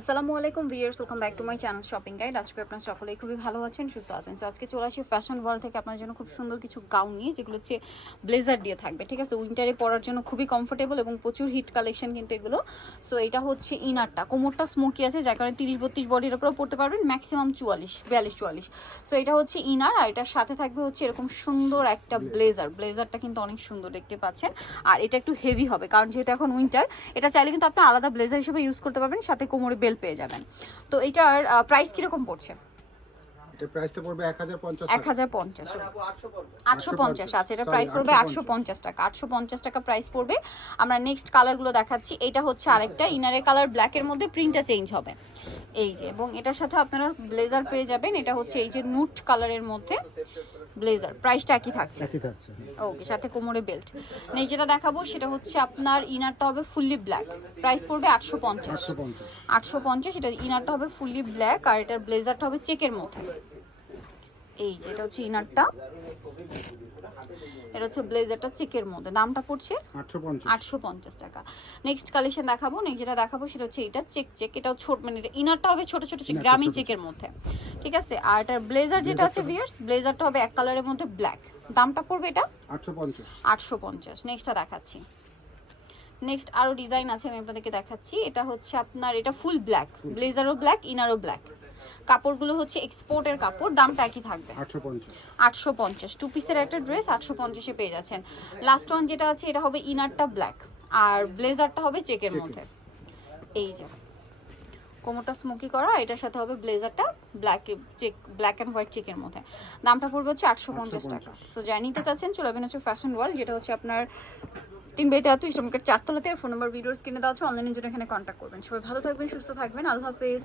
আসসালামু আলাইকুম viewers welcome back to my channel shopping guide আজকে আপনারা সকলেই খুবই ভালো আছেন, সুস্থ আছেন। তো আজকে চলে আসি ফ্যাশন ওয়ার্ল্ড থেকে আপনার জন্য খুব সুন্দর কিছু গাউন নিয়ে, যেগুলো হচ্ছে ব্লেজার দিয়ে থাকবে, ঠিক আছে? উইন্টারে পরার জন্য খুবই কমফোর্টেবল এবং প্রচুর হিট কালেকশন কিন্তু এগুলো। সো এটা হচ্ছে ইনারটা কোমরটা স্মোকি আছে, যার কারণে তিরিশ বত্রিশ বডির উপরেও পড়তে পারবেন ম্যাক্সিমাম চুয়াল্লিশ, বিয়াল্লিশ, চুয়াল্লিশ। সো এটা হচ্ছে ইনার আর এটার সাথে থাকবে হচ্ছে এরকম সুন্দর একটা ব্লেজার ব্লেজারটা কিন্তু অনেক সুন্দর দেখতে পাচ্ছেন। আর এটা একটু হেভি হবে, কারণ যেহেতু এখন উইন্টার এটা চাইলে কিন্তু আপনি আলাদা ব্লেজার হিসেবে ইউজ করতে পারবেন, সাথে কোমরে বেল পেয়ে যাবেন। তো এটার প্রাইস কীরকম পড়ছে? এটা প্রাইসটা পড়বে এক হাজার পঞ্চাশ এক হাজার পঞ্চাশ। আটশো পঞ্চাশ। আচ্ছা এটা প্রাইস পড়বে আটশো পঞ্চাশ। টাকা। আটশো পঞ্চাশ টাকা প্রাইস পড়বে। আমরা নেক্সট কালারগুলো দেখাচ্ছি। এটা হচ্ছে আরেকটা ইনারের কালার ব্ল্যাকের মধ্যে প্রিন্টটা চেঞ্জ হবে। এই যে এবং এটার সাথে আপনারা ব্লেজার পেয়ে যাবেন। এটা হচ্ছে এই যে নুট কালারের মধ্যে। ব্লেজার প্রাইসটা একই থাকছে। একই থাকছে। ওকে সাথে কোমরে বেল্ট। নেই যেটা দেখাবো সেটা হচ্ছে আপনার ইনারটা হবে ফুললি ব্ল্যাক প্রাইস পড়বে আটশো পঞ্চাশ। আটশো পঞ্চাশ। এটা ইনারটা হবে ফুললি ব্ল্যাক আর এটার ব্লেজারটা হবে চেকের মধ্যে। এই যে এটা হচ্ছে ইনারটা। এটা হচ্ছে ব্লেজারটা চেকের মধ্যে। দামটা পড়ছে? আটশো পঞ্চাশ। টাকা। নেক্সট কালেকশন দেখাবো। নেক্সট যেটা দেখাবো সেটা হচ্ছে এটা চেক চেক। এটাও ছোট মানে এটা ইনারটা হবে ছোট ছোট চেক গ্রামীণ চেকের মধ্যে। ঠিক আছে? আর এটার ব্লেজার যেটা আছে ভিয়ার্স ব্লেজারটা হবে এক কালারের মধ্যে ব্ল্যাক দামটা পড়বে এটা? আটশো পঞ্চাশ। নেক্সটটা দেখাচ্ছি। নেক্সট আরও ডিজাইন আছে আমি আপনাদেরকে দেখাচ্ছি। এটা হচ্ছে আপনার এটা ফুল ব্ল্যাক ব্লেজারও ব্ল্যাক ইনারও ব্ল্যাক কাপড়গুলো হচ্ছে এক্সপোর্টের কাপড় দামটা একই থাকবে। আটশো পঞ্চাশ। টু পিসের একটা ড্রেস আটশো পঞ্চাশে পেয়ে যাচ্ছেন। লাস্ট ওয়ান যেটা আছে এটা হবে ইনারটা ব্ল্যাক আর ব্লেজারটা হবে চেকের মধ্যে। এই যে। কোমরটা স্মোকি করা এটার সাথে হবে ব্লেজারটা black check black and white চেকের মধ্যে। দামটা পড়বে হচ্ছে আটশো পঞ্চাশ টাকা। সো যাই নিতে চাচ্ছেন চলে যাবেন হচ্ছে ফ্যাশন ওয়ার্ল্ড যেটা হচ্ছে আপনার তিন বেতে তেহাত্তর ইসলামকের চারতলাতে। ফোন নম্বর ভিডিওস কিনে দেওয়া আছে অনলাইনের জন্য এখানে কন্ট্যাক্ট করবেন। সবাই ভালো থাকবেন সুস্থ থাকবেন। আল্লাহ হাফেজ।